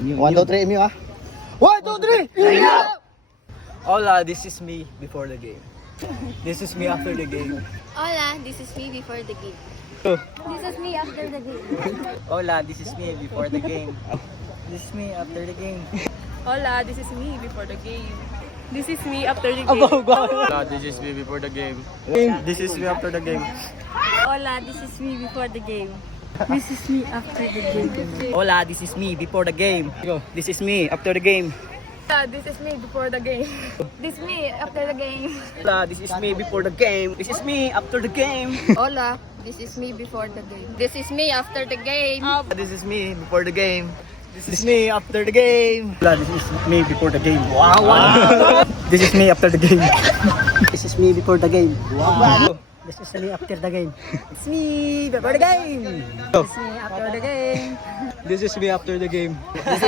1, 2, 3, Emil ah. 1, 2, 3, Emil! Hola, this is me before the game. This is me after the game. Hola, this is me before the game. This is me after the game. Hola, this is me before the game. This is me after the game. Hola, this is me before the game. This is me after the game. Hola, this is me before the game. This is me after the game. Hola, this is me before the game. This is me after the game. Hola, this is me before the game. This is me after the game. Hola, this is me before the game. This is me after the game. Hola, this is me before the game. This is me after the game. Hola, this is me before the game. This is me after the game. This is me before the game. This is me after the game. Hola, this is me before the game. Wow. This is me after the game. This is me before the game. Wow. This is me after the game. It's me before the game. This is me after the game. This is me after the game. This is